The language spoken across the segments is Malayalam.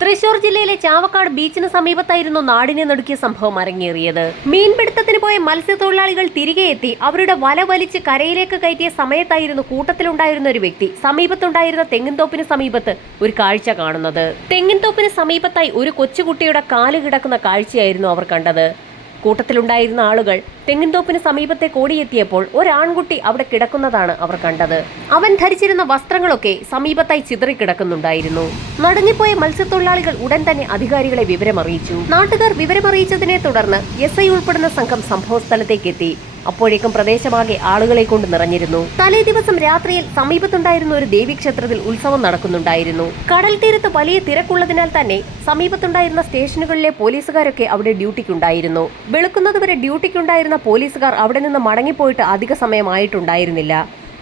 തൃശൂർ ജില്ലയിലെ ചാവക്കാട് ബീച്ചിന് സമീപത്തായിരുന്നു നാടിനെ നടുക്കിയ സംഭവം അരങ്ങേറിയത്. മീൻപിടുത്തത്തിന് പോയ മത്സ്യത്തൊഴിലാളികൾ തിരികെ എത്തി അവരുടെ വല വലിച്ച് കരയിലേക്ക് കയറ്റിയ സമയത്തായിരുന്നു കൂട്ടത്തിലുണ്ടായിരുന്ന ഒരു വ്യക്തി സമീപത്തുണ്ടായിരുന്ന തെങ്ങിൻതോപ്പിന് സമീപത്ത് ഒരു കാഴ്ച കാണുന്നത്. തെങ്ങിൻതോപ്പിന് സമീപത്തായി ഒരു കൊച്ചുകുട്ടിയുടെ കാല് കിടക്കുന്ന കാഴ്ചയായിരുന്നു അവർ കണ്ടത്. കൂട്ടത്തിലുണ്ടായിരുന്ന ആളുകൾ തെങ്ങിൻതോപ്പിന് സമീപത്തെ ഓടിയെത്തിയപ്പോൾ ഒരാൺകുട്ടി അവിടെ കിടക്കുന്നതാണ് അവർ കണ്ടത്. അവൻ ധരിച്ചിരുന്ന വസ്ത്രങ്ങളൊക്കെ സമീപത്തായി ചിതറിക്കിടക്കുന്നുണ്ടായിരുന്നു. നടഞ്ഞുപോയ മത്സ്യത്തൊഴിലാളികൾ ഉടൻ തന്നെ അധികാരികളെ വിവരമറിയിച്ചു. നാട്ടുകാർ വിവരമറിയിച്ചതിനെ തുടർന്ന് SI ഉൾപ്പെടുന്ന സംഘം സംഭവസ്ഥലത്തേക്ക് എത്തി. അപ്പോഴേക്കും പ്രദേശമാകെ ആളുകളെ കൊണ്ട് നിറഞ്ഞിരുന്നു. തലേ ദിവസം രാത്രിയിൽ സമീപത്തുണ്ടായിരുന്ന ഒരു ദേവീക്ഷേത്രത്തിൽ ഉത്സവം നടക്കുന്നുണ്ടായിരുന്നു. കടൽ തീരത്ത് വലിയ തിരക്കുള്ളതിനാൽ തന്നെ സമീപത്തുണ്ടായിരുന്ന സ്റ്റേഷനുകളിലെ പോലീസുകാരൊക്കെ അവിടെ ഡ്യൂട്ടിക്കുണ്ടായിരുന്നു. വെളുക്കുന്നതുവരെ ഡ്യൂട്ടിക്കുണ്ടായിരുന്ന പോലീസുകാർ അവിടെ നിന്ന് മടങ്ങിപ്പോയിട്ട് അധിക സമയമായിട്ടുണ്ടായിരുന്നില്ല.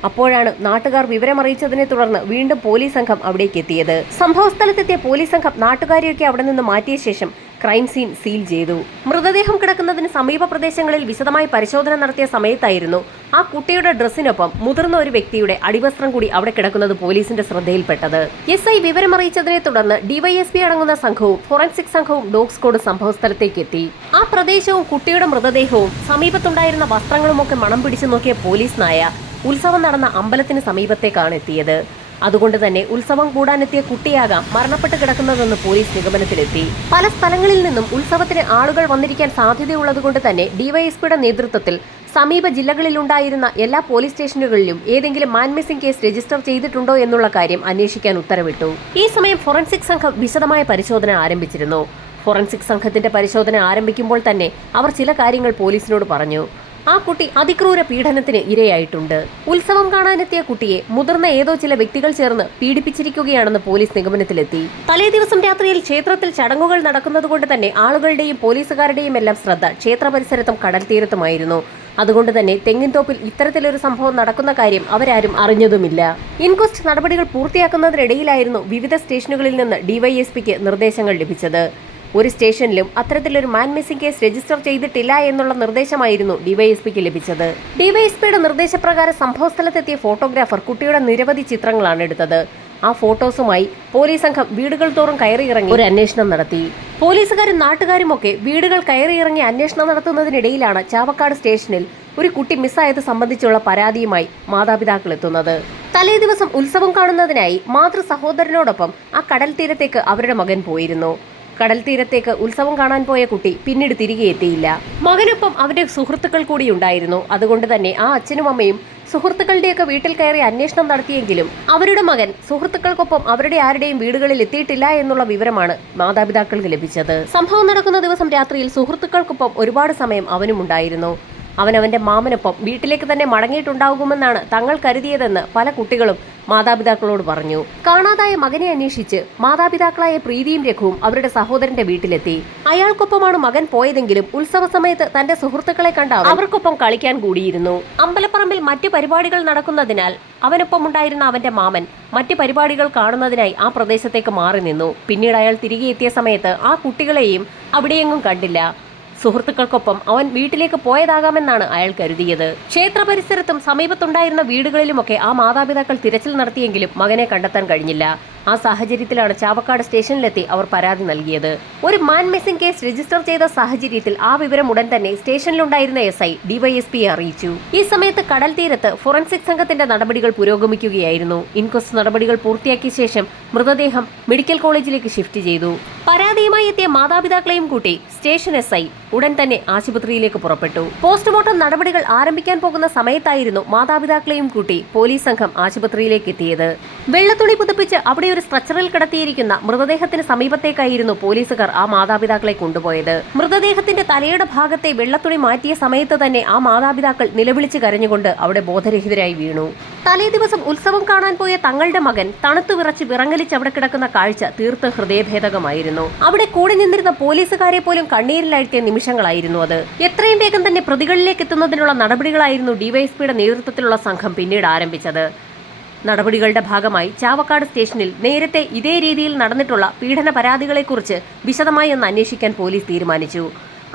അപ്പോഴാണ് നാട്ടുകാർ വിവരമറിയിച്ചതിനെ തുടർന്ന് വീണ്ടും പോലീസ് സംഘം അവിടേക്ക് എത്തിയത്. സംഭവസ്ഥലത്തെത്തിയ പോലീസ് സംഘം നാട്ടുകാരെയൊക്കെ അവിടെ നിന്ന് മാറ്റിയ ശേഷം ക്രൈം സീൻ സീൽ ചെയ്തു. മൃതദേഹം കിടക്കുന്നതിന് സമീപ പ്രദേശങ്ങളിൽ വിശദമായി പരിശോധന നടത്തിയ സമയത്തായിരുന്നു ആ കുട്ടിയുടെ ഡ്രസ്സിനൊപ്പം മുതിർന്ന ഒരു വ്യക്തിയുടെ അടിവസ്ത്രം കൂടി അവിടെ കിടക്കുന്നത് പോലീസിന്റെ ശ്രദ്ധയിൽപ്പെട്ടത്. SI വിവരമറിയിച്ചതിനെ തുടർന്ന് DYSP അടങ്ങുന്ന സംഘവും ഫോറൻസിക് സംഘവും ഡോഗ് സ്ക്വാഡ് സംഭവസ്ഥലത്തേക്ക് എത്തി. ആ പ്രദേശവും കുട്ടിയുടെ മൃതദേഹവും സമീപത്തുണ്ടായിരുന്ന വസ്ത്രങ്ങളുമൊക്കെ മണം പിടിച്ചു നോക്കിയ പോലീസ് നായ ഉത്സവം നടന്ന അമ്പലത്തിന് സമീപത്തേക്കാണ് എത്തിയത്. അതുകൊണ്ട് തന്നെ ഉത്സവം കൂടാനെത്തിയ കുട്ടിയാകാം മരണപ്പെട്ട് കിടക്കുന്നതെന്ന് പോലീസ് നിഗമനത്തിലെത്തി. പല സ്ഥലങ്ങളിൽ നിന്നും ഉത്സവത്തിന് ആളുകൾ വന്നിരിക്കാൻ സാധ്യതയുള്ളതുകൊണ്ട് തന്നെ DYSPയുടെ നേതൃത്വത്തിൽ സമീപ ജില്ലകളിലുണ്ടായിരുന്ന എല്ലാ പോലീസ് സ്റ്റേഷനുകളിലും ഏതെങ്കിലും മാൻ മിസ്സിംഗ് കേസ് രജിസ്റ്റർ ചെയ്തിട്ടുണ്ടോ എന്നുള്ള കാര്യം അന്വേഷിക്കാൻ ഉത്തരവിട്ടു. ഈ സമയം ഫോറൻസിക് സംഘം വിശദമായ പരിശോധന ആരംഭിച്ചിരുന്നു. ഫോറൻസിക് സംഘത്തിന്റെ പരിശോധന ആരംഭിക്കുമ്പോൾ തന്നെ അവർ ചില കാര്യങ്ങൾ പോലീസിനോട് പറഞ്ഞു. ആ കുട്ടി അതിക്രൂര പീഡനത്തിന് ഇരയായിട്ടുണ്ട്. ഉത്സവം കാണാനെത്തിയ കുട്ടിയെ മുതിർന്ന ഏതോ ചില വ്യക്തികൾ ചേർന്ന് പീഡിപ്പിച്ചിരിക്കുകയാണെന്ന് പോലീസ് നിഗമനത്തിലെത്തി. തലേ ദിവസം രാത്രിയിൽ ക്ഷേത്രത്തിൽ ചടങ്ങുകൾ നടക്കുന്നതുകൊണ്ട് തന്നെ ആളുകളുടെയും പോലീസുകാരുടെയും എല്ലാം ശ്രദ്ധ ക്ഷേത്ര പരിസരത്തും കടൽ തീരത്തുമായിരുന്നു. അതുകൊണ്ട് തന്നെ തെങ്ങിൻതോപ്പിൽ ഇത്തരത്തിലൊരു സംഭവം നടക്കുന്ന കാര്യം അവരാരും അറിഞ്ഞതുമില്ല. ഇൻക്വസ്റ്റ് നടപടികൾ പൂർത്തിയാക്കുന്നതിനിടയിലായിരുന്നു വിവിധ സ്റ്റേഷനുകളിൽ നിന്ന് DYSPക്ക് നിർദ്ദേശങ്ങൾ ലഭിച്ചത്. ഒരു സ്റ്റേഷനിലും അത്തരത്തിലൊരു മാൻ മിസ്സിംഗ് കേസ് രജിസ്റ്റർ ചെയ്തിട്ടില്ല എന്നുള്ള നിർദ്ദേശമായിരുന്നു DYSPക്ക് ലഭിച്ചത്. DYSPയുടെ നിർദ്ദേശപ്രകാരം സംഭവസ്ഥലത്തെത്തിയ ഫോട്ടോഗ്രാഫർ കുട്ടിയുടെ നിരവധി ചിത്രങ്ങളാണ് എടുത്തത്. ആ ഫോട്ടോസുമായി പോലീസ് സംഘം വീടുകൾ തോറും കയറിയിറങ്ങി ഒരു അന്വേഷണം നടത്തി. പോലീസുകാരും നാട്ടുകാരുമൊക്കെ വീടുകൾ കയറിയിറങ്ങി അന്വേഷണം നടത്തുന്നതിനിടയിലാണ് ചാവക്കാട് സ്റ്റേഷനിൽ ഒരു കുട്ടി മിസ്സായത് സംബന്ധിച്ചുള്ള പരാതിയുമായി മാതാപിതാക്കൾ എത്തുന്നത്. തലേ ദിവസം ഉത്സവം കാണുന്നതിനായി മാതൃ സഹോദരനോടൊപ്പം ആ കടൽ തീരത്തേക്ക് അവരുടെ മകൻ പോയിരുന്നു. കടൽ തീരത്തേക്ക് ഉത്സവം കാണാൻ പോയ കുട്ടി പിന്നീട് തിരികെ എത്തിയില്ല. മകനൊപ്പം അവന്റെ സുഹൃത്തുക്കൾ കൂടി ഉണ്ടായിരുന്നു. അതുകൊണ്ട് തന്നെ ആ അച്ഛനും അമ്മയും സുഹൃത്തുക്കളുടെയൊക്കെ വീട്ടിൽ കയറി അന്വേഷണം നടത്തിയെങ്കിലും അവരുടെ മകൻ സുഹൃത്തുക്കൾക്കൊപ്പം അവരുടെ ആരുടെയും വീടുകളിൽ എത്തിയിട്ടില്ല എന്നുള്ള വിവരമാണ് മാതാപിതാക്കൾക്ക് ലഭിച്ചത്. സംഭവം നടക്കുന്ന ദിവസം രാത്രിയിൽ സുഹൃത്തുക്കൾക്കൊപ്പം ഒരുപാട് സമയം അവനും ഉണ്ടായിരുന്നു. അവനവന്റെ മാമനൊപ്പം വീട്ടിലേക്ക് തന്നെ മടങ്ങിയിട്ടുണ്ടാകുമെന്നാണ് തങ്ങൾ കരുതിയതെന്ന് പല കുട്ടികളും മാതാപിതാക്കളോട് പറഞ്ഞു. കാണാതായ മകനെ അന്വേഷിച്ച് മാതാപിതാക്കളായ പ്രീതിയും രഘുവും അവരുടെ സഹോദരന്റെ വീട്ടിലെത്തി. അയാൾക്കൊപ്പമാണ് മകൻ പോയതെങ്കിലും ഉത്സവ സമയത്ത് തന്റെ സുഹൃത്തുക്കളെ കണ്ട അവർക്കൊപ്പം കളിക്കാൻ കൂടിയിരുന്നു. അമ്പലപ്പറമ്പിൽ മറ്റു പരിപാടികൾ നടക്കുന്നതിനാൽ അവനൊപ്പം ഉണ്ടായിരുന്ന അവന്റെ മാമൻ മറ്റു പരിപാടികൾ കാണുന്നതിനായി ആ പ്രദേശത്തേക്ക് മാറി നിന്നു. പിന്നീട് അയാൾ തിരികെ എത്തിയ സമയത്ത് ആ കുട്ടികളെയും അവിടെയെങ്ങും കണ്ടില്ല. സുഹൃത്തുക്കൾക്കൊപ്പം അവൻ വീട്ടിലേക്ക് പോയതാകാമെന്നാണ് അയാൾ കരുതിയത്. ക്ഷേത്ര പരിസരത്തും സമീപത്തുണ്ടായിരുന്ന വീടുകളിലുമൊക്കെ ആ മാതാപിതാക്കൾ തിരച്ചിൽ നടത്തിയെങ്കിലും മകനെ കണ്ടെത്താൻ കഴിഞ്ഞില്ല. ആ സാഹചര്യത്തിലാണ് ചാവക്കാട് സ്റ്റേഷനിലെത്തി അവർ പരാതി നൽകിയത്. ഒരു മാൻ മിസ്സിംഗ് കേസ് രജിസ്റ്റർ ചെയ്ത സാഹചര്യത്തിൽ ആ വിവരം ഉടൻ തന്നെ സ്റ്റേഷനിലുണ്ടായിരുന്ന SI DYSPയെ അറിയിച്ചു. ഈ സമയത്ത് കടൽ തീരത്ത് ഫോറൻസിക് സംഘത്തിന്റെ നടപടികൾ പുരോഗമിക്കുകയായിരുന്നു. ഇൻക്വസ്റ്റ് നടപടികൾ പൂർത്തിയാക്കിയ ശേഷം മൃതദേഹം മെഡിക്കൽ കോളേജിലേക്ക് ഷിഫ്റ്റ് ചെയ്തു. പരാതിയുമായി എത്തിയ മാതാപിതാക്കളെയും കൂട്ടി സ്റ്റേഷൻ SI ഉടൻ തന്നെ ആശുപത്രിയിലേക്ക് പുറപ്പെട്ടു. പോസ്റ്റ്മോർട്ടം നടപടികൾ ആരംഭിക്കാൻ പോകുന്ന സമയത്തായിരുന്നു മാതാപിതാക്കളെയും കൂട്ടി പോലീസ് സംഘം ആശുപത്രിയിലേക്ക് എത്തിയത്. വെള്ളത്തുണി പുതപ്പിച്ച് അവിടെ ഒരു സ്ട്രക്ചറിൽ കിടത്തിയിരിക്കുന്ന മൃതദേഹത്തിന് സമീപത്തേക്കായിരുന്നു പോലീസുകാർ ആ മാതാപിതാക്കളെ കൊണ്ടുപോയത്. മൃതദേഹത്തിന്റെ തലയുടെ ഭാഗത്തെ വെള്ളത്തുണി മാറ്റിയ സമയത്ത് തന്നെ ആ മാതാപിതാക്കൾ നിലവിളിച്ച് കരഞ്ഞുകൊണ്ട് അവിടെ ബോധരഹിതരായി വീണു. തലേ ദിവസം ഉത്സവം കാണാൻ പോയ തങ്ങളുടെ മകൻ തണുത്തു വിറച്ച് വിറങ്ങലിച്ച് അവിടെ കിടക്കുന്ന കാഴ്ച തീർത്ത് ഹൃദയഭേദകമായിരുന്നു. അവിടെ കൂടി നിന്നിരുന്ന പോലീസുകാരെ പോലും കണ്ണീരിലാഴ്ത്തിയ നിമിഷങ്ങളായിരുന്നു അത്. എത്രയും വേഗം തന്നെ പ്രതികളിലേക്ക് എത്തുന്നതിനുള്ള നടപടികളായിരുന്നു DYSPയുടെ നേതൃത്വത്തിലുള്ള സംഘം പിന്നീട് ആരംഭിച്ചത്. നടപടികളുടെ ഭാഗമായി ചാവക്കാട് സ്റ്റേഷനിൽ നേരത്തെ ഇതേ രീതിയിൽ നടന്നിട്ടുള്ള പീഡന പരാതികളെക്കുറിച്ച് വിശദമായി ഒന്ന് അന്വേഷിക്കാൻ പോലീസ് തീരുമാനിച്ചു.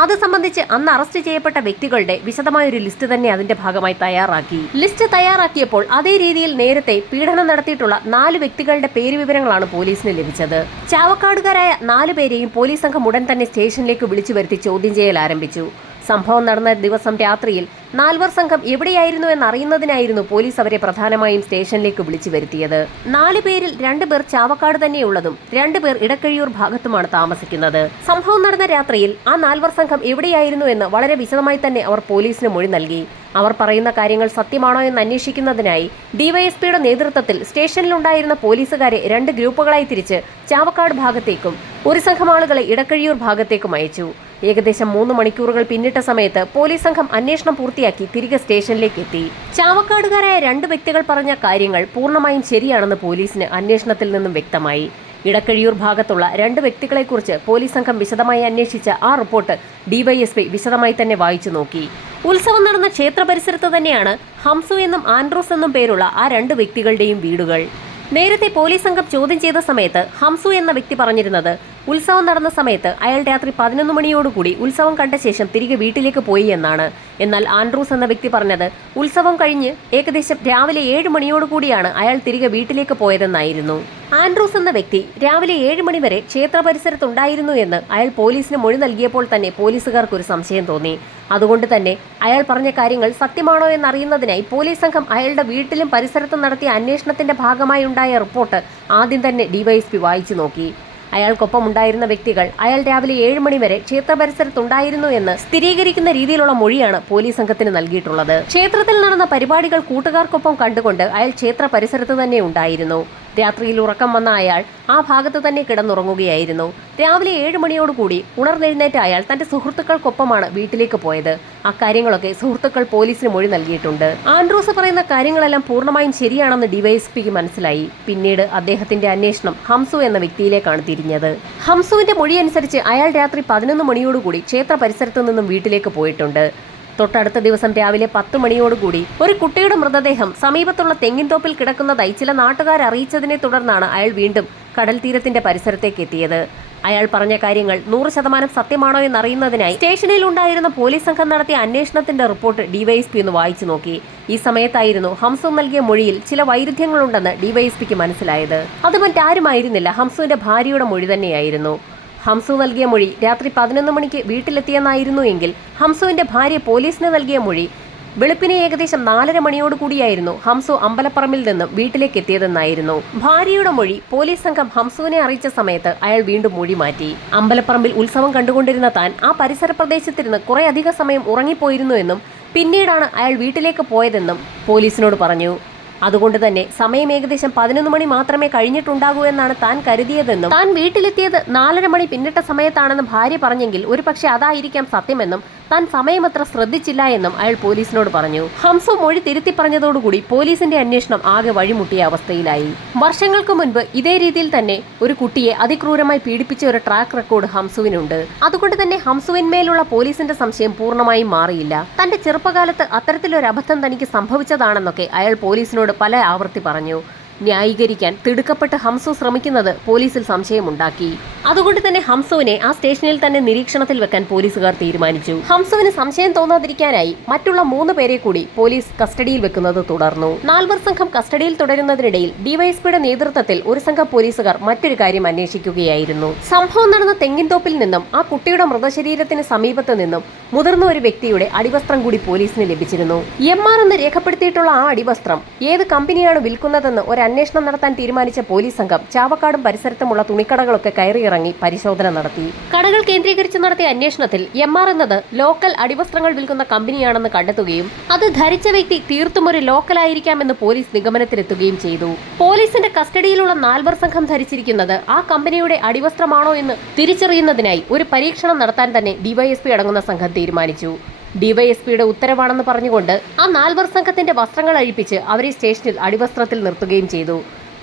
അത് സംബന്ധിച്ച് അന്ന് അറസ്റ്റ് ചെയ്യപ്പെട്ട വ്യക്തികളുടെ വിശദമായ ഒരു ലിസ്റ്റ് തന്നെ അതിന്റെ ഭാഗമായി തയ്യാറാക്കി. ലിസ്റ്റ് തയ്യാറാക്കിയപ്പോൾ അതേ രീതിയിൽ നേരത്തെ പീഡനം നടത്തിയിട്ടുള്ള 4 വ്യക്തികളുടെ പേരുവിവരങ്ങളാണ് പോലീസിന് ലഭിച്ചത്. ചാവക്കാടുകാരായ 4 പേരെയും പോലീസ് സംഘം ഉടൻ തന്നെ സ്റ്റേഷനിലേക്ക് വിളിച്ചു വരുത്തി ചോദ്യം ചെയ്യൽ ആരംഭിച്ചു. സംഭവം നടന്ന ദിവസം രാത്രിയിൽ 4 സംഘം എവിടെയായിരുന്നു എന്നറിയുന്നതിനായിരുന്നു പോലീസ് അവരെ പ്രധാനമായും സ്റ്റേഷനിലേക്ക് വിളിച്ചു വരുത്തിയത്. 4 പേരിൽ 2 പേർ ചാവക്കാട് തന്നെയുള്ളതും 2 പേർ ഇടക്കഴിയൂർ ഭാഗത്തുമാണ് താമസിക്കുന്നത്. സംഭവം നടന്ന രാത്രിയിൽ ആ 4 സംഘം എവിടെയായിരുന്നു എന്ന് വളരെ വിശദമായി തന്നെ അവർ പോലീസിന് മൊഴി നൽകി. അവർ പറയുന്ന കാര്യങ്ങൾ സത്യമാണോ എന്ന് അന്വേഷിക്കുന്നതിനായി ഡിവൈഎസ്പിയുടെ നേതൃത്വത്തിൽ സ്റ്റേഷനിലുണ്ടായിരുന്ന പോലീസുകാരെ 2 ഗ്രൂപ്പുകളായി തിരിച്ച് ചാവക്കാട് ഭാഗത്തേക്കും 1 സംഘം ആളുകളെ ഇടക്കഴിയൂർ ഭാഗത്തേക്കും അയച്ചു. ഏകദേശം 3 മണിക്കൂറുകൾ പിന്നിട്ട സമയത്ത് പോലീസ് സംഘം അന്വേഷണം പൂർത്തിയാക്കി തിരികെ സ്റ്റേഷനിലേക്ക് എത്തി. ചാവക്കാടുകാരായ 2 വ്യക്തികൾ പറഞ്ഞ കാര്യങ്ങൾ പൂർണ്ണമായും ശരിയാണെന്ന് പോലീസിന് അന്വേഷണത്തിൽ നിന്നും വ്യക്തമായി. ഇടക്കഴിയൂർ ഭാഗത്തുള്ള 2 വ്യക്തികളെക്കുറിച്ച് പോലീസ് സംഘം വിശദമായി അന്വേഷിച്ച ആ റിപ്പോർട്ട് ഡിവൈഎസ്പി വിശദമായി തന്നെ വായിച്ചു നോക്കി. ഉത്സവം നടന്ന ക്ഷേത്ര പരിസരത്ത് തന്നെയാണ് ഹംസു എന്നും ആൻഡ്രൂസ് എന്നും പേരുള്ള ആ 2 വ്യക്തികളുടെയും വീടുകൾ. നേരത്തെ പോലീസ് സംഘം ചോദ്യം ചെയ്ത സമയത്ത് ഹംസു എന്ന വ്യക്തി പറഞ്ഞിരുന്നത് ഉത്സവം നടന്ന സമയത്ത് അയാൾ രാത്രി 11 മണിയോടുകൂടി ഉത്സവം കണ്ട ശേഷം തിരികെ വീട്ടിലേക്ക് പോയി എന്നാണ്. എന്നാൽ ആൻഡ്രൂസ് എന്ന വ്യക്തി പറഞ്ഞത് ഉത്സവം കഴിഞ്ഞ് ഏകദേശം രാവിലെ 7 മണിയോടുകൂടിയാണ് അയാൾ തിരികെ വീട്ടിലേക്ക് പോയതെന്നായിരുന്നു. ആൻഡ്രൂസ് എന്ന വ്യക്തി രാവിലെ 7 മണി വരെ ക്ഷേത്ര പരിസരത്തുണ്ടായിരുന്നു എന്ന് അയാൾ പോലീസിന് മൊഴി നൽകിയപ്പോൾ തന്നെ പോലീസുകാർക്ക് ഒരു സംശയം തോന്നി. അതുകൊണ്ട് തന്നെ അയാൾ പറഞ്ഞ കാര്യങ്ങൾ സത്യമാണോ എന്നറിയുന്നതിനായി പോലീസ് സംഘം അയാളുടെ വീട്ടിലും പരിസരത്തും നടത്തിയ അന്വേഷണത്തിന്റെ ഭാഗമായി ഉണ്ടായ റിപ്പോർട്ട് ആദ്യം തന്നെ ഡിവൈഎസ്പി വായിച്ചു നോക്കി. അയാൾക്കൊപ്പം ഉണ്ടായിരുന്ന വ്യക്തികൾ അയാൾ രാവിലെ 7 മണി വരെ ക്ഷേത്ര പരിസരത്തുണ്ടായിരുന്നു എന്ന് സ്ഥിരീകരിക്കുന്ന രീതിയിലുള്ള മൊഴിയാണ് പോലീസ് സംഘത്തിന് നൽകിയിട്ടുള്ളത്. ക്ഷേത്രത്തിൽ നടന്ന പരിപാടികൾ കൂട്ടുകാർക്കൊപ്പം കണ്ടുകൊണ്ട് അയാൾ ക്ഷേത്ര പരിസരത്ത് തന്നെ ഉണ്ടായിരുന്നു. രാത്രിയിൽ ഉറക്കം വന്ന അയാൾ ആ ഭാഗത്ത് തന്നെ കിടന്നുറങ്ങുകയായിരുന്നു. രാവിലെ 7 മണിയോടുകൂടി ഉണർന്നെഴുന്നേറ്റ അയാൾ തന്റെ സുഹൃത്തുക്കൾക്കൊപ്പമാണ് വീട്ടിലേക്ക് പോയത്. അക്കാര്യങ്ങളൊക്കെ സുഹൃത്തുക്കൾ പോലീസിന് മൊഴി നൽകിയിട്ടുണ്ട്. ആൻഡ്രൂസ് പറയുന്ന കാര്യങ്ങളെല്ലാം പൂർണ്ണമായും ശരിയാണെന്ന് ഡിവൈഎസ്പിക്ക് മനസ്സിലായി. പിന്നീട് അദ്ദേഹത്തിന്റെ അന്വേഷണം ഹംസു എന്ന വ്യക്തിയിലേക്കാണ് തിരിഞ്ഞത്. ഹംസുവിന്റെ മൊഴി അനുസരിച്ച് അയാൾ രാത്രി 11 മണിയോടുകൂടി ക്ഷേത്ര പരിസരത്തു നിന്നും വീട്ടിലേക്ക് പോയിട്ടുണ്ട്. തൊട്ടടുത്ത ദിവസം രാവിലെ 10 മണിയോടുകൂടി ഒരു കുട്ടിയുടെ മൃതദേഹം സമീപത്തുള്ള തെങ്ങിൻതോപ്പിൽ കിടക്കുന്നതായി ചില നാട്ടുകാർ അറിയിച്ചതിനെ തുടർന്നാണ് അയാൾ വീണ്ടും കടൽ തീരത്തിന്റെ പരിസരത്തേക്ക് എത്തിയത്. അയാൾ പറഞ്ഞ കാര്യങ്ങൾ 100% സത്യമാണോ എന്നറിയുന്നതിനായി സ്റ്റേഷനിൽ ഉണ്ടായിരുന്ന പോലീസ് സംഘം നടത്തിയ അന്വേഷണത്തിന്റെ റിപ്പോർട്ട് ഡിവൈഎസ്പി ഒന്ന് വായിച്ചു നോക്കി. ഈ സമയത്തായിരുന്നു ഹംസു നൽകിയ മൊഴിയിൽ ചില വൈരുദ്ധ്യങ്ങളുണ്ടെന്ന് ഡിവൈഎസ്പിക്ക് മനസ്സിലായത്. അത് മറ്റാരുമായിരുന്നില്ല, ഹംസുവിന്റെ ഭാര്യയുടെ മൊഴി തന്നെയായിരുന്നു. ഹംസു നൽകിയ മൊഴി രാത്രി 11 മണിക്ക് വീട്ടിലെത്തിയെന്നായിരുന്നു എങ്കിൽ ഹംസുവിന്റെ ഭാര്യ പോലീസിന് നൽകിയ മൊഴി വെളുപ്പിനെ ഏകദേശം 4:30 മണിയോടുകൂടിയായിരുന്നു ഹംസു അമ്പലപ്പറമ്പിൽ നിന്നും വീട്ടിലേക്ക് എത്തിയതെന്നായിരുന്നു. ഭാര്യയുടെ മൊഴി പോലീസ് സംഘം ഹംസുവിനെ അറിയിച്ച സമയത്ത് അയാൾ വീണ്ടും മൊഴി മാറ്റി. അമ്പലപ്പറമ്പിൽ ഉത്സവം കണ്ടുകൊണ്ടിരുന്ന താൻ ആ പരിസര പ്രദേശത്തിരുന്ന് കുറെ അധിക സമയം ഉറങ്ങിപ്പോയിരുന്നു എന്നും പിന്നീടാണ് അയാൾ വീട്ടിലേക്ക് പോയതെന്നും പോലീസിനോട് പറഞ്ഞു. അതുകൊണ്ട് തന്നെ സമയം ഏകദേശം 11 മണി മാത്രമേ കഴിഞ്ഞിട്ടുണ്ടാകൂ എന്നാണ് താൻ കരുതിയതെന്നും താൻ വീട്ടിലെത്തിയത് 4:30 മണി പിന്നിട്ട സമയത്താണെന്ന് ഭാര്യ പറഞ്ഞെങ്കിൽ ഒരുപക്ഷെ അതായിരിക്കാം സത്യമെന്നും താൻ സമയമത്ര ശ്രദ്ധിച്ചില്ല എന്നും അയാൾ പോലീസിനോട് പറഞ്ഞു. ഹംസു മൊഴി തിരുത്തി പറഞ്ഞതോടുകൂടി പോലീസിന്റെ അന്വേഷണം ആകെ വഴിമുട്ടിയ അവസ്ഥയിലായി. വർഷങ്ങൾക്ക് മുൻപ് ഇതേ രീതിയിൽ തന്നെ ഒരു കുട്ടിയെ അതിക്രൂരമായി പീഡിപ്പിച്ച ഒരു ട്രാക്ക് റെക്കോർഡ് ഹംസുവിനുണ്ട്. അതുകൊണ്ട് തന്നെ ഹംസുവിന്മേലുള്ള പോലീസിന്റെ സംശയം പൂർണ്ണമായും മാറിയില്ല. തന്റെ ചെറുപ്പകാലത്ത് അത്തരത്തിലൊരു അബദ്ധം തനിക്ക് സംഭവിച്ചതാണെന്നൊക്കെ അയാൾ പോലീസിനോട് പല ആവർത്തി പറഞ്ഞു. ന്യായീകരിക്കാൻ തിടുക്കപ്പെട്ട് ഹംസു ശ്രമിക്കുന്നത് പോലീസിൽ സംശയമുണ്ടാക്കി. അതുകൊണ്ട് തന്നെ ഹംസുവിനെ ആ സ്റ്റേഷനിൽ തന്നെ നിരീക്ഷണത്തിൽ വെക്കാൻ പോലീസുകാർ തീരുമാനിച്ചു. ഹംസുവിന് സംശയം തോന്നാതിരിക്കാനായി മറ്റുള്ള 3 പേരെ കൂടി പോലീസ് കസ്റ്റഡിയിൽ വെക്കുന്നത് തുടർന്നു. 4 സംഘം കസ്റ്റഡിയിൽ തുടരുന്നതിനിടയിൽ ഡിവൈഎസ്പിയുടെ നേതൃത്വത്തിൽ 1 സംഘം പോലീസുകാർ മറ്റൊരു കാര്യം അന്വേഷിക്കുകയായിരുന്നു. സംഭവം നടന്ന തെങ്ങിൻതോപ്പിൽ നിന്നും ആ കുട്ടിയുടെ മൃതശരീരത്തിന് സമീപത്ത് നിന്നും മുതിർന്ന ഒരു വ്യക്തിയുടെ അടിവസ്ത്രം കൂടി പോലീസിന് ലഭിച്ചിരുന്നു. MR എന്ന് രേഖപ്പെടുത്തിയിട്ടുള്ള ആ അടിവസ്ത്രം ഏത് കമ്പനിയാണ് വിൽക്കുന്നതെന്ന് ഒരു അന്വേഷണം നടത്താൻ തീരുമാനിച്ച പോലീസ് സംഘം ചാവക്കാടും പരിസരത്തുമുള്ള തുണിക്കടകളൊക്കെ കയറിയിറങ്ങി പരിശോധന നടത്തി. കടകൾ കേന്ദ്രീകരിച്ച് നടത്തിയ അന്വേഷണത്തിൽ MR എന്നത് ലോക്കൽ അടിവസ്ത്രങ്ങൾ വിൽക്കുന്ന കമ്പനിയാണെന്ന് കണ്ടെത്തുകയും അത് ധരിച്ച വ്യക്തി തീർത്തും ഒരു ലോക്കലായിരിക്കാമെന്ന് പോലീസ് നിഗമനത്തിലെത്തുകയും ചെയ്തു. പോലീസിന്റെ കസ്റ്റഡിയിലുള്ള 4 സംഘം ധരിച്ചിരിക്കുന്നത് ആ കമ്പനിയുടെ അടിവസ്ത്രമാണോ എന്ന് തിരിച്ചറിയുന്നതിനായി ഒരു പരീക്ഷണം നടത്താൻ തന്നെ ഡിവൈഎസ്പി അടങ്ങുന്ന സംഘം തീരുമാനിച്ചു. ഡിവൈഎസ്പിയുടെ ഉത്തരവാണെന്ന് പറഞ്ഞുകൊണ്ട് ആ 4 സംഘത്തിന്റെ വസ്ത്രങ്ങൾ അഴിപ്പിച്ച് അവരെ സ്റ്റേഷനിൽ അടിവസ്ത്രത്തിൽ നിർത്തുകയും ചെയ്തു.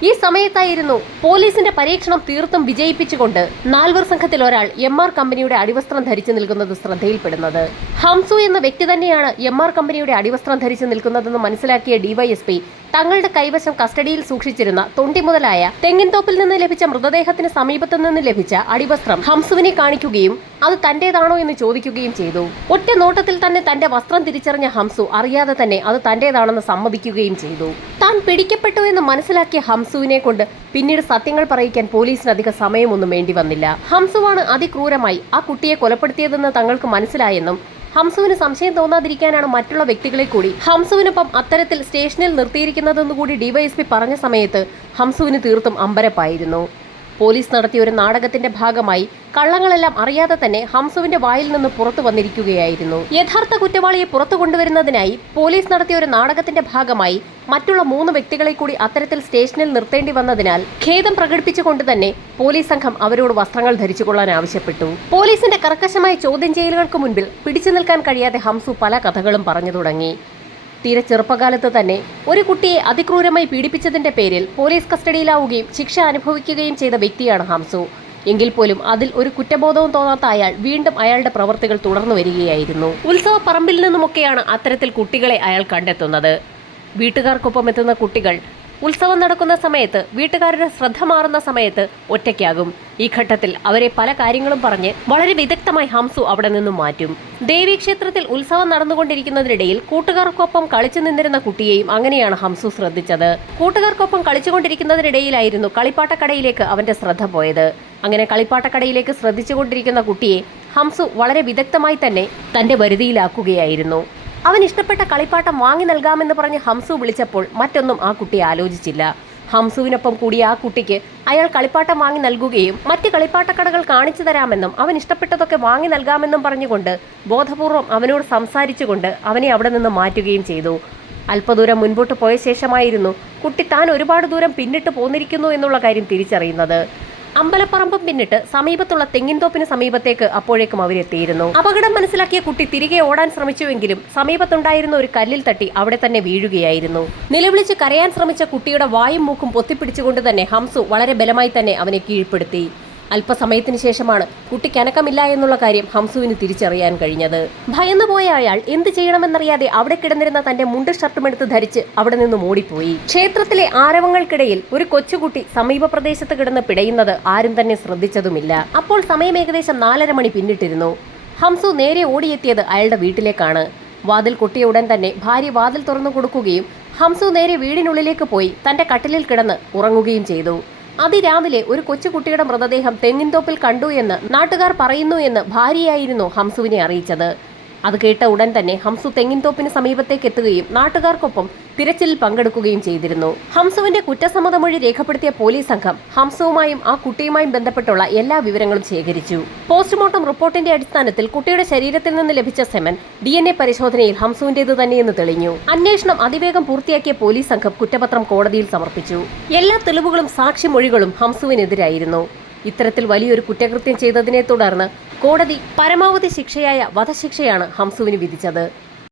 ഈ സമയത്തായിരുന്നു പോലീസിന്റെ പരീക്ഷണം തീർത്തും വിജയിപ്പിച്ചുകൊണ്ട് നാൽവർ സംഘത്തിൽ ഒരാൾ MR കമ്പനിയുടെ അടിവസ്ത്രം ധരിച്ചു നിൽക്കുന്നത് ശ്രദ്ധയിൽപ്പെടുന്നത്. ഹംസു എന്ന വ്യക്തി തന്നെയാണ് MR കമ്പനിയുടെ അടിവസ്ത്രം ധരിച്ചു നിൽക്കുന്നതെന്ന് മനസ്സിലാക്കിയ ഡിവൈഎസ്പി തങ്ങളുടെ കൈവശം കസ്റ്റഡിയിൽ സൂക്ഷിച്ചിരുന്ന തൊണ്ടി മുതലായ തെങ്ങിൻതോപ്പിൽ നിന്ന് ലഭിച്ച മൃതദേഹത്തിന് സമീപത്തു നിന്ന് ലഭിച്ച അടിവസ്ത്രം ഹംസുവിനെ കാണിക്കുകയും അത് തന്റേതാണോ എന്ന് ചോദിക്കുകയും ചെയ്തു. ഒറ്റ നോട്ടത്തിൽ തന്നെ തന്റെ വസ്ത്രം തിരിച്ചറിഞ്ഞ ഹംസു അറിയാതെ തന്നെ അത് തന്റേതാണെന്ന് സമ്മതിക്കുകയും ചെയ്തു. താൻ പിടിക്കപ്പെട്ടു എന്ന് മനസ്സിലാക്കിയ ഹംസുവിനെ കൊണ്ട് പിന്നീട് സത്യങ്ങൾ പറയിക്കാൻ പോലീസിന് അധിക സമയമൊന്നും വേണ്ടി വന്നില്ല. ഹംസുവാണ് അതിക്രൂരമായി ആ കുട്ടിയെ കൊലപ്പെടുത്തിയതെന്ന് തങ്ങൾക്ക് മനസ്സിലായെന്നും ഹംസുവിന് സംശയം തോന്നാതിരിക്കാനാണ് മറ്റുള്ള വ്യക്തികളെ കൂടി ഹംസുവിനൊപ്പം അത്തരത്തിൽ സ്റ്റേഷനിൽ നിർത്തിയിരിക്കുന്നതെന്നുകൂടി ഡിവൈഎസ്പി പറഞ്ഞ സമയത്ത് ഹംസുവിന് തീർത്തും അമ്പരപ്പായിരുന്നു. പോലീസ് നടത്തിയ ഒരു നാടകത്തിന്റെ ഭാഗമായി കള്ളങ്ങളെല്ലാം അറിയാതെ തന്നെ ഹംസുവിന്റെ വായിൽ നിന്ന് പുറത്തു വന്നിരിക്കുകയായിരുന്നു. യഥാർത്ഥ കുറ്റവാളിയെ പുറത്തു കൊണ്ടുവരുന്നതിനായി പോലീസ് നടത്തിയ ഒരു നാടകത്തിന്റെ ഭാഗമായി മറ്റുള്ള 3 വ്യക്തികളെ കൂടി അത്തരത്തിൽ സ്റ്റേഷനിൽ നിർത്തേണ്ടി വന്നതിനാൽ ഖേദം പ്രകടിപ്പിച്ചുകൊണ്ട് തന്നെ പോലീസ് സംഘം അവരോട് വസ്ത്രങ്ങൾ ധരിച്ചുകൊള്ളാൻ ആവശ്യപ്പെട്ടു. പോലീസിന്റെ കർക്കശമായ ചോദ്യം ചെയ്യലുകൾക്ക് മുൻപിൽ പിടിച്ചു നിൽക്കാൻ കഴിയാതെ ഹംസു പല കഥകളും പറഞ്ഞു തുടങ്ങി. തീരെ ചെറുപ്പകാലത്ത് തന്നെ ഒരു കുട്ടിയെ അതിക്രൂരമായി പീഡിപ്പിച്ചതിന്റെ പേരിൽ പോലീസ് കസ്റ്റഡിയിലാവുകയും ശിക്ഷ അനുഭവിക്കുകയും ചെയ്ത വ്യക്തിയാണ് ഹംസു. എങ്കിൽ പോലും അതിൽ ഒരു കുറ്റബോധവും തോന്നാത്ത അയാൾ വീണ്ടും അയാളുടെ പ്രവർത്തികൾ തുടർന്നു വരികയായിരുന്നു. ഉത്സവ പറമ്പിൽ നിന്നുമൊക്കെയാണ് അത്തരത്തിൽ കുട്ടികളെ അയാൾ കണ്ടെത്തുന്നത്. വീട്ടുകാർക്കൊപ്പം എത്തുന്ന കുട്ടികൾ ഉത്സവം നടക്കുന്ന സമയത്ത് വീട്ടുകാരുടെ ശ്രദ്ധ മാറുന്ന സമയത്ത് ഒറ്റയ്ക്കാകും. ഈ ഘട്ടത്തിൽ അവരെ പല കാര്യങ്ങളും പറഞ്ഞ് വളരെ വിദഗ്ധമായി ഹംസു അവിടെ നിന്നും മാറ്റും. ദേവീക്ഷേത്രത്തിൽ ഉത്സവം നടന്നുകൊണ്ടിരിക്കുന്നതിനിടയിൽ കൂട്ടുകാർക്കൊപ്പം കളിച്ചു നിന്നിരുന്ന കുട്ടിയെയും അങ്ങനെയാണ് ഹംസു ശ്രദ്ധിച്ചത്. കൂട്ടുകാർക്കൊപ്പം കളിച്ചുകൊണ്ടിരിക്കുന്നതിനിടയിലായിരുന്നു കളിപ്പാട്ടക്കടയിലേക്ക് അവന്റെ ശ്രദ്ധ പോയത്. അങ്ങനെ കളിപ്പാട്ടക്കടയിലേക്ക് ശ്രദ്ധിച്ചുകൊണ്ടിരിക്കുന്ന കുട്ടിയെ ഹംസു വളരെ വിദഗ്ധമായി തന്നെ തന്റെ വരുതിയിലാക്കുകയായിരുന്നു. അവൻ ഇഷ്ടപ്പെട്ട കളിപ്പാട്ടം വാങ്ങി നൽകാമെന്ന് പറഞ്ഞ് ഹംസു വിളിച്ചപ്പോൾ മറ്റൊന്നും ആ കുട്ടി ആലോചിച്ചില്ല. ഹംസുവിനൊപ്പം കൂടിയ ആ കുട്ടിക്ക് അയാൾ കളിപ്പാട്ടം വാങ്ങി നൽകുകയും മറ്റ് കളിപ്പാട്ടക്കടകൾ കാണിച്ചു തരാമെന്നും അവൻ ഇഷ്ടപ്പെട്ടതൊക്കെ വാങ്ങി നൽകാമെന്നും പറഞ്ഞുകൊണ്ട് ബോധപൂർവം അവനോട് സംസാരിച്ചുകൊണ്ട് അവനെ അവിടെ നിന്ന് മാറ്റുകയും ചെയ്തു. അല്പദൂരം മുൻപോട്ട് പോയ ശേഷമായിരുന്നു കുട്ടി താൻ ഒരുപാട് ദൂരം പിന്നിട്ട് പോന്നിരിക്കുന്നു എന്നുള്ള കാര്യം തിരിച്ചറിയുന്നത്. അമ്പലപ്പറമ്പും പിന്നിട്ട് സമീപത്തുള്ള തെങ്ങിൻതോപ്പിന് സമീപത്തേക്ക് അപ്പോഴേക്കും അവരെത്തിയിരുന്നു. അപകടം മനസ്സിലാക്കിയ കുട്ടി തിരികെ ഓടാൻ ശ്രമിച്ചുവെങ്കിലും സമീപത്തുണ്ടായിരുന്ന ഒരു കല്ലിൽ തട്ടി അവിടെ തന്നെ വീഴുകയായിരുന്നു. നിലവിളിച്ച് കരയാൻ ശ്രമിച്ച കുട്ടിയുടെ വായും മൂക്കും പൊത്തിപ്പിടിച്ചുകൊണ്ട് തന്നെ ഹംസു വളരെ ബലമായി തന്നെ അവനെ കീഴ്പ്പെടുത്തി. അല്പസമയത്തിന് ശേഷമാണ് കുട്ടിക്ക് അനക്കമില്ല എന്നുള്ള കാര്യം ഹംസുവിന് തിരിച്ചറിയാൻ കഴിഞ്ഞത്. ഭയന്നുപോയ അയാൾ എന്ത് ചെയ്യണമെന്നറിയാതെ അവിടെ കിടന്നിരുന്ന തന്റെ മുണ്ട് ഷർട്ടുമെടുത്ത് ധരിച്ച് അവിടെ നിന്നും ഓടിപ്പോയി. ക്ഷേത്രത്തിലെ ആരവങ്ങൾക്കിടയിൽ ഒരു കൊച്ചുകുട്ടി സമീപ പ്രദേശത്ത് കിടന്ന് പിടയുന്നത് ആരും തന്നെ ശ്രദ്ധിച്ചതുമില്ല. അപ്പോൾ സമയം ഏകദേശം 4:30 മണി പിന്നിട്ടിരുന്നു. ഹംസു നേരെ ഓടിയെത്തിയത് അയാളുടെ വീട്ടിലേക്കാണ്. വാതിൽ കൊട്ടിയ ഉടൻ തന്നെ ഭാര്യ വാതിൽ തുറന്നു കൊടുക്കുകയും ഹംസു നേരെ വീടിനുള്ളിലേക്ക് പോയി തന്റെ കട്ടിലിൽ കിടന്ന് ഉറങ്ങുകയും ചെയ്തു. അതിരാവിലെ ഒരു കൊച്ചുകുട്ടിയുടെ മൃതദേഹം തെങ്ങിൻതോപ്പിൽ കണ്ടു എന്ന് നാട്ടുകാർ പറയുന്നു എന്ന് ഭാര്യയായിരുന്നു ഹംസുവിനെ അറിയിച്ചത്. അത് കേട്ട ഉടൻ തന്നെ ഹംസു തെങ്ങിൻതോപ്പിന് സമീപത്തേക്ക് എത്തുകയും നാട്ടുകാർക്കൊപ്പം തിരച്ചിലിൽ പങ്കെടുക്കുകയും ചെയ്തിരുന്നു. ഹംസുവിന്റെ കുറ്റസമ്മതമൊഴി രേഖപ്പെടുത്തിയ പോലീസ് സംഘം ഹംസുവുമായും ആ കുട്ടിയുമായും ബന്ധപ്പെട്ടുള്ള എല്ലാ വിവരങ്ങളും ശേഖരിച്ചു. പോസ്റ്റ്മോർട്ടം റിപ്പോർട്ടിന്റെ അടിസ്ഥാനത്തിൽ കുട്ടിയുടെ ശരീരത്തിൽ നിന്ന് ലഭിച്ച സെമൻ DNA പരിശോധനയിൽ ഹംസുവിന്റേത് തന്നെയെന്ന് തെളിഞ്ഞു. അന്വേഷണം അതിവേഗം പൂർത്തിയാക്കിയ പോലീസ് സംഘം കുറ്റപത്രം കോടതിയിൽ സമർപ്പിച്ചു. എല്ലാ തെളിവുകളും സാക്ഷിമൊഴികളും ഹംസുവിനെതിരായിരുന്നു. ഇത്തരത്തിൽ വലിയൊരു കുറ്റകൃത്യം ചെയ്തതിനെ തുടർന്ന് കോടതി പരമാവധി ശിക്ഷയായ വധശിക്ഷയാണ് ഹംസുവിന് വിധിച്ചത്.